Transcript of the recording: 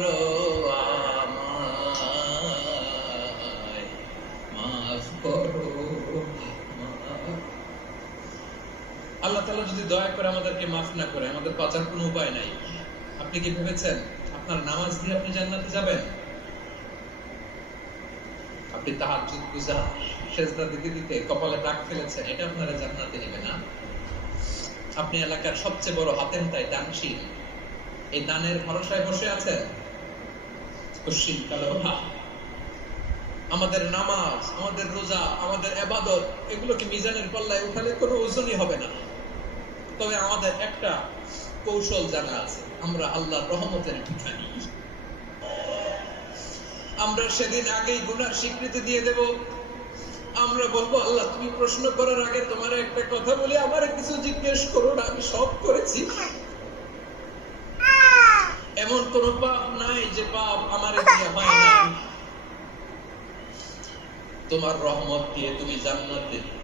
করো আমায়, মাফ করো আমায়। আল্লাহ তাআলা যদি দয়া করে আমাদেরকে মাফ না করে, আমাদের বাঁচার কোনো উপায় নাই। আপনি কি ভেবেছেন আপনার নামাজ দিয়ে আপনি জান্নাতে যাবেন? আপনি তাহাজ্জুদ গুজার, সেজদা দিতে দিতে কপালে দাগ ফেলেছেন, এটা আপনারা জান্নাতে নেবে না। আপনি এলাকার সবচেয়ে বড় হাতেম তাই দানশীল, এই দানের ভরসায় বসে আছেন। কুশিন কালোহা, আমাদের নামাজ, আমাদের রোজা, আমাদের ইবাদত, এগুলোকে মিজানের পাল্লায় উঠালে কোনো ওজনই হবে না। তবে আমাদের একটা কৌশল জানা আছে, আমরা আল্লাহর রহমতের ভিখারি। আমরা সেদিন আগেই গুনার স্বীকৃতি দিয়ে দেব। আমরা বলবো, আল্লাহ তুমি প্রশ্ন করার আগে তোমার একটা কথা বলি, আমারে কিছু জিজ্ঞেস করো না, আমি সব করেছি। এমন কোন পাপ নাই যে পাপ আমারে দিয়ে হয় না। তোমার রহমত দিয়ে তুমি জান্নাতে